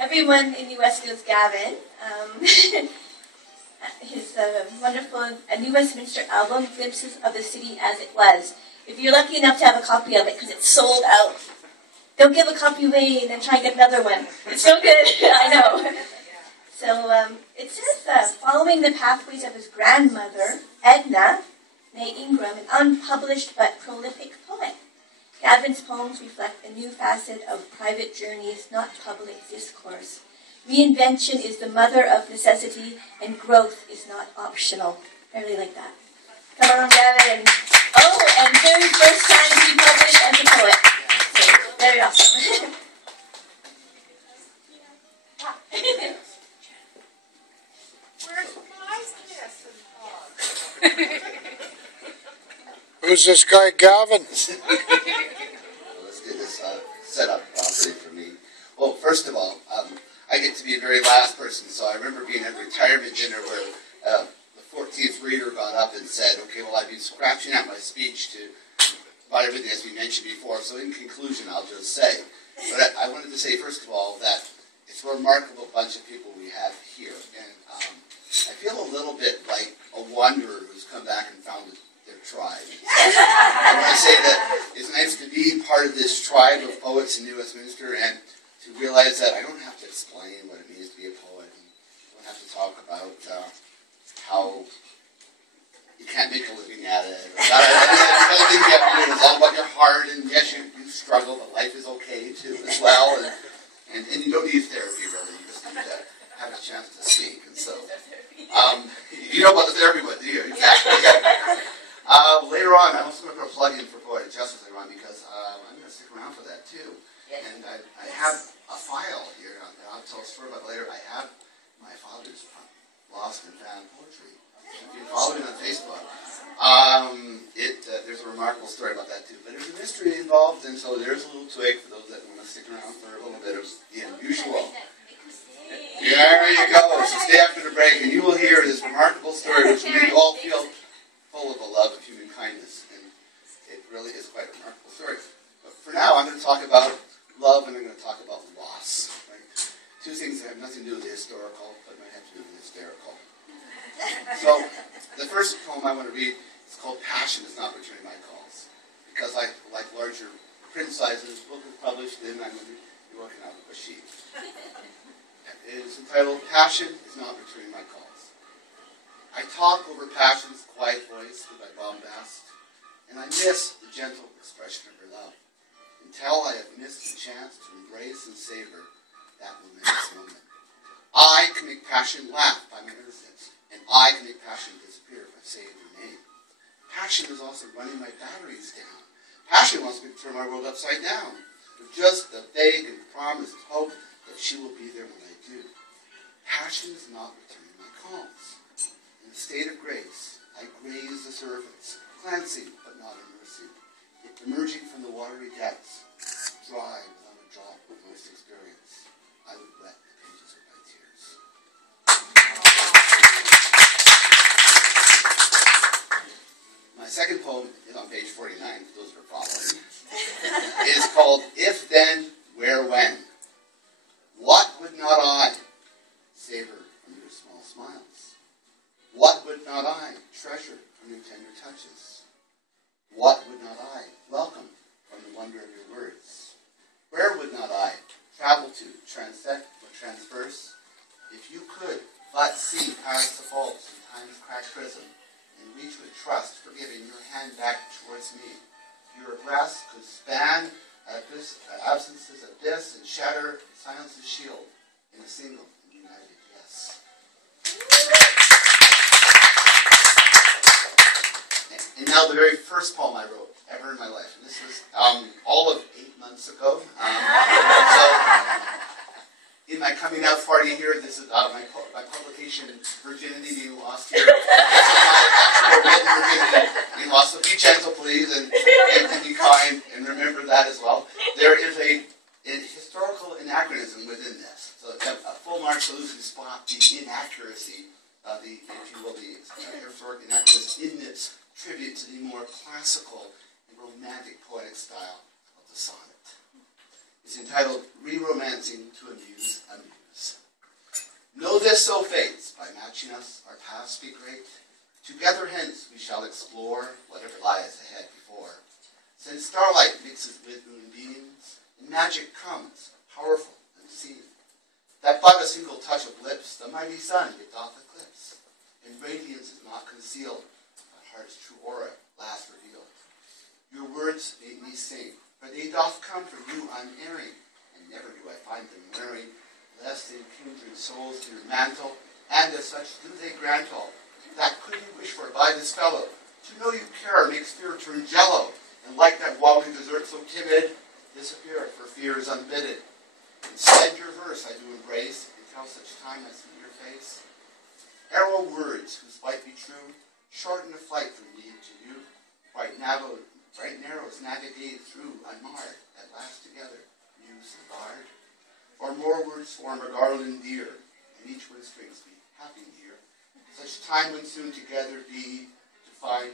everyone in the West knows Gavin. His wonderful New Westminster album, Glimpses of the City as It Was. If you're lucky enough to have a copy of it, because it's sold out, don't give a copy away and then try and get another one. It's so good, I know. So it says, following the pathways of his grandmother, Edna May Ingram, an unpublished but prolific poet. Gavin's poems reflect a new facet of private journeys, not public discourse. Reinvention is the mother of necessity, and growth is not optional. I really like that. Come on, Gavin. And very first time to be published as a poet. So, very awesome. Where's my kiss and hug? Who's this guy, Gavin? Let's get this set up properly for me. Well, first of all, I get to be the very last person, so I remember being at a retirement dinner where the 14th reader got up and said, okay, well, I've been scratching out my speech to about everything as we mentioned before, so in conclusion, I'll just say, but I wanted to say, first of all, that it's a remarkable bunch of people we have here, and I feel a little bit like a wanderer who's come back and found their tribe. I want to say that it's nice to be part of this tribe of poets in New Westminster, and to realize that I don't have to explain what it means to be a poet. And I don't have to talk about how you can't make a living at it. Other things you have to do is all about your heart, and yes, you struggle, but life is okay too as well. And you don't need therapy really. You just need to have a chance to speak. And so, you know about the therapy, but do you? Exactly. Later on, I'm also going to put a plug in for Poetic Justice later on because I'm going to stick around for that too. And I have a file here, and I'll tell a story about it later. I have my father's lost and found poetry. If you follow me on Facebook, there's a remarkable story about that too. But there's a mystery involved, and so there's a little twig for those that want to stick around for a little bit of the unusual. There you go. So stay after the break, and you will hear this remarkable story, which will make you all feel full of the love of human kindness. And it really is quite a remarkable story. But for now, I'm going to talk about love, and I'm going to talk about loss. Right? Two things that have nothing to do with the historical, but might have to do with the hysterical. So, the first poem I want to read is called Passion Is Not Returning My Calls. Because I like larger print sizes, book is published, then I'm going to be working out a sheet. It is entitled Passion Is Not Returning My Calls. I talk over passion's quiet voice with my bombast, and I miss the gentle expression of her love. Until I have missed the chance to embrace and savor that momentous moment. I can make passion laugh by my innocence, and I can make passion disappear if I say her name. Passion is also running my batteries down. Passion wants me to turn my world upside down, with just the vague and promised hope that she will be there when I do. Passion is not returning my calls. In a state of grace, I graze the surface, glancing but not in mercy. Emerging from the watery depths, dry without a drop of moist experience, I would wet the pages with my tears. My second poem is on page 49, for those who are following. It is called If Then, Where When. What would not I savor from your small smiles? What would not I treasure from your tender touches? What would not I welcome from the wonder of your words? Where would not I travel to, transect or transverse? If you could but see past the faults in time's cracked prism, and reach with trust, forgiving your hand back towards me, your breast could span absence's abyss and shatter silence's shield in a single and united yes. And now the very first poem I wrote ever in my life. And this was all of 8 months ago. So in my coming out party here, this is my publication, Virginity Being Lost here. Virginity Being Lost. So be gentle, please, and be kind, and remember that as well. There is a historical anachronism within this. So a full mark for those who spot the inaccuracy of the, if you will, the historic anachronism in this tribute to the more classical and romantic poetic style of the sonnet. It's entitled Re-Romancing to Amuse a this so fates, by matching us, our paths be great. Together hence we shall explore whatever lies ahead before. Since starlight mixes with moonbeams, and magic comes, powerful, unseen, that but a single touch of lips the mighty sun it doth eclipse, and radiance is not concealed, but heart's true aura last revealed. Your words make me sing, for they doth come from you unerring, and never do I find them wearing, lest in kindred souls to your mantle, and as such do they grant all. That could you wish for by this fellow, to know you care makes fear turn jello, and like that wobbly dessert so timid, disappear for fear is unbidden. Instead your verse I do embrace, until such time I see your face. Arrow words, whose might be true, shorten the flight from me to you. Bright narrows navigate through unmarred, at last together, muse and bard. Or more words form a garland dear, and each one strings me happy dear. Such time when soon together be, to find